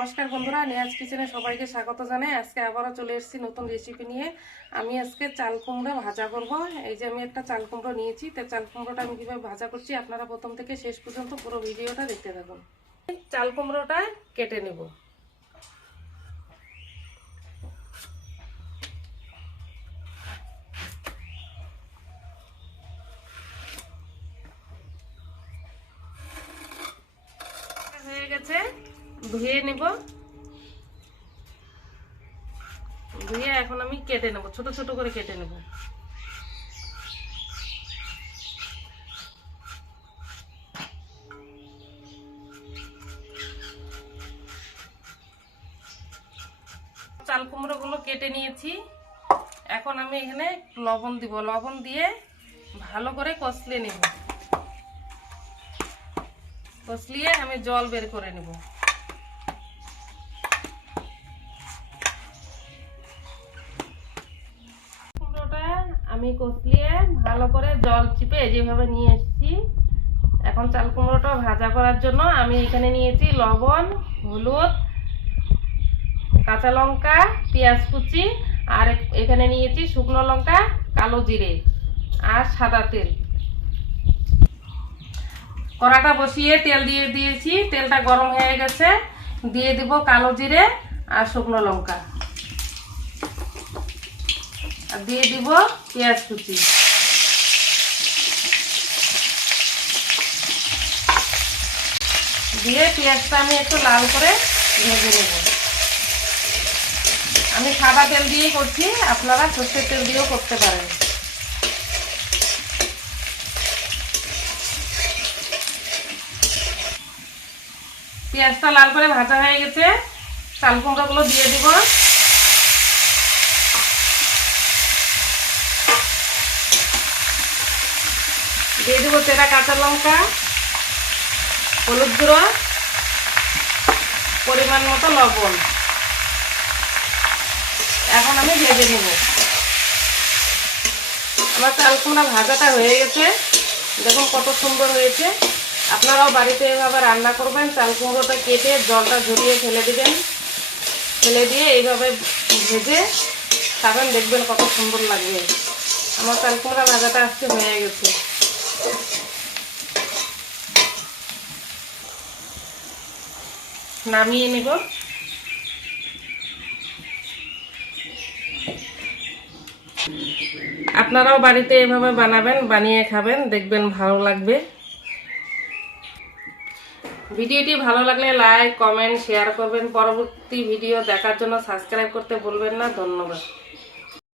নমস্কার বন্ধুরা, নিয়াজ কিচেনে সবাইকে স্বাগত জানাই। আজকে আবারও চলে এসেছি নতুন রেসিপি নিয়ে। আমি আজকে চাল কুমড়ো ভাজা করব। এই যে আমি একটা চাল কুমড়ো নিয়েছি, তো চাল কুমড়োটা আমি কীভাবে ভাজা করছি আপনারা প্রথম থেকে শেষ পর্যন্ত পুরো ভিডিওটা দেখতে থাকুন। চাল কুমড়োটা কেটে নেব। হয়ে গেছে, ধুয়ে নেব। ধুয়ে এখন আমি কেটে নেব, ছোট ছোট করে কেটে নেব। চাল কুমড়োগুলো কেটে নিয়েছি। এখন আমি এখানে লবণ দিব, লবণ দিয়ে ভালো করে কষলিয়ে নেব। কষলিয়ে আমি জল বের করে নেব। কুমড়োটা আমি কষলিয়ে ভালো করে জল চিপে যেভাবে নিয়ে এসেছি। এখন চাল কুমড়োটা ভাজা করার জন্য আমি এখানে নিয়েছি লবণ, হলুদ, কাঁচা লঙ্কা, পেঁয়াজ কুচি, আর এখানে নিয়েছি শুকনো লঙ্কা, কালো জিরে আর সাদা তেল। কড়াটা বসিয়ে তেল দিয়ে দিয়েছি, তেলটা গরম হয়ে গেছে। দিয়ে দিব কালো জিরে আর শুকনো লঙ্কা, আর দিয়ে দিব পেঁয়াজ কুচি। দিয়ে পেঁয়াজটা আমি একটু লাল করে ভেজে নেব। আমি সাদা তেল দিয়েই করছি, আপনারা সর্ষের তেল দিয়েও করতে পারেন। পেঁয়াজটা লাল করে ভাজা হয়ে গেছে, চাল কুমড়োগুলো দিয়ে দিব। দিয়ে দিব চেরা কাঁচা লঙ্কা, হলুদ গুঁড়ো, পরিমাণ মতো লবণ। এখন আমি ভেজে নেব। আমার চাল কুমড়া ভাজাটা হয়ে গেছে, দেখুন কত সুন্দর হয়েছে। আপনারাও বাড়িতে এভাবে রান্না করবেন। চাল কুমড়োটা কেটে জলটা ঝরিয়ে ফেলে দিবেন, ফেলে দিয়ে এইভাবে ভেজে খাবেন, দেখবেন কত সুন্দর লাগবে। আমার চাল কুমড়া ভাজাটা আজকে হয়ে গেছে। নামিয়ে নেব। আপনারাও বাড়িতে এভাবে বানাবেন, বানিয়ে খাবেন, দেখবেন ভালো লাগবে। ভিডিওটি ভালো লাগলে লাইক, কমেন্ট, শেয়ার করবেন। পরবর্তী ভিডিও দেখার জন্য সাবস্ক্রাইব করতে ভুলবেন না। ধন্যবাদ।